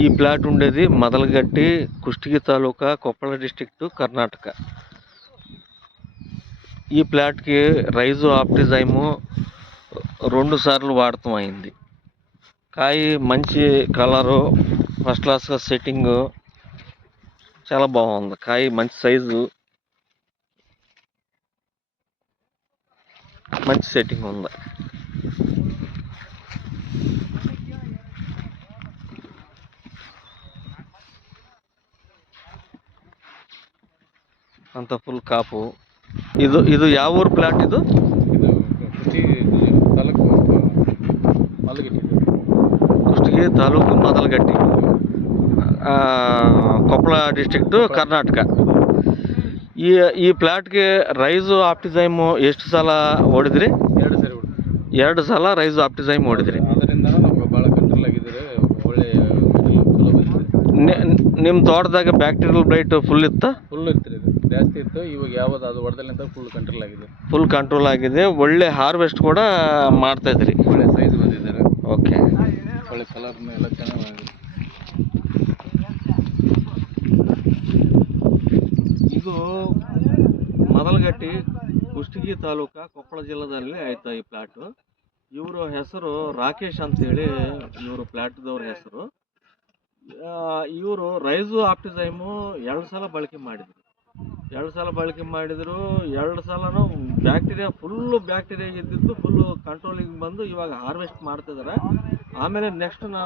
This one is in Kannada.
ఈ ప్లాట్ ఉండేది మదలగట్టి, కుಷ್ಟಗಿ తాలూకా, కొಪ್ಪಳ డిస్ట్రిక్ట్, కర్ణాటక. ఈ ప్లాట్కి రైజు ఆప్టిజైము 2 సార్లు వాడటం అయింది. కాయ మంచి కలరు, ఫస్ట్ క్లాస్గా సెట్టింగు, చాలా బాగుంది. కాయ మంచి సైజు, మంచి సెట్టింగ్ ఉంది. అంత ఫుల్ కాపు. ಇದು ಯಾವ ಊರು ಪ್ಲಾಟ್ ಇದು? ಕುಷ್ಟಗಿ ತಾಲೂಕು ಮದಲಗಟ್ಟಿ, ಕೊಪ್ಪಳ ಡಿಸ್ಟ್ರಿಕ್ಟು, ಕರ್ನಾಟಕ. ಈ ಪ್ಲಾಟ್ಗೆ ರೈಸು ಆಪ್ಟಿಸೈಮ್ ಎಷ್ಟು ಸಲ ಹೊಡಿದ್ರಿ? 2 ಸರಿ ಹೊಡಿದ್ರಿ. 2 ಸಲ ರೈಸು ಆಪ್ಟಿಸೈಮ್ ಹೊಡಿದ್ರಿ. ಅದರಿಂದ ನಮ್ಗೆ ಭಾಳ ಕಂಟ್ರೋಲ್ ಆಗಿದ್ದಾರೆ. ಒಳ್ಳೆ ಚಲೋ ಬಂದಿದೆ. ನಿಮ್ಮ ತೋಟದಾಗ ಬ್ಯಾಕ್ಟೀರಿಯಲ್ ಬ್ಲೈಟ್ ಫುಲ್ ಇತ್ತ? ಫುಲ್ ಇತ್ತು, ಇದು ಜಾಸ್ತಿ ಇತ್ತು. ಇವಾಗ ಯಾವುದು ಅದು ಹೊಡೆದಲ್ಲಿಂದ ಫುಲ್ ಕಂಟ್ರೋಲ್ ಆಗಿದೆ. ಫುಲ್ ಕಂಟ್ರೋಲ್ ಆಗಿದೆ. ಒಳ್ಳೆ ಹಾರ್ವೆಸ್ಟ್ ಕೂಡ ಮಾಡ್ತಾ ಇದ್ರಿ. ಒಳ್ಳೆ ಸೈಜ್ ಬಂದಿದ್ದಾರೆ. ಓಕೆ. ಒಳ್ಳೆ ಕಲರ್ನ ಎಲ್ಲ ಚೆನ್ನಾಗಿ ಬಂದಿದೆ. ಇದು ಮದಲಗಟ್ಟಿ, ಕುಷ್ಟಗಿ ತಾಲೂಕಾ, ಕೊಪ್ಪಳ ಜಿಲ್ಲೆಯಲ್ಲಿ ಆಯ್ತಾ ಈ ಪ್ಲಾಟು. ಇವರು ಹೆಸರು ರಾಕೇಶ್ ಅಂತೇಳಿ, ಇವರು ಪ್ಲಾಟ್ದವ್ರ ಹೆಸರು. ಇವರು ರೈಸು ಆಪ್ಟಿಸೈಮು 2 ಸಲ ಬಳಕೆ ಮಾಡಿದರು. 2 ಸಲನೂ ಫುಲ್ಲು ಬ್ಯಾಕ್ಟೀರಿಯಾ ಇದ್ದಿದ್ದು ಫುಲ್ಲು ಕಂಟ್ರೋಲಿಂಗ್ ಬಂದು ಇವಾಗ ಹಾರ್ವೆಸ್ಟ್ ಮಾಡ್ತಿದ್ದಾರೆ. ಆಮೇಲೆ ನೆಕ್ಸ್ಟ್ ನಾನು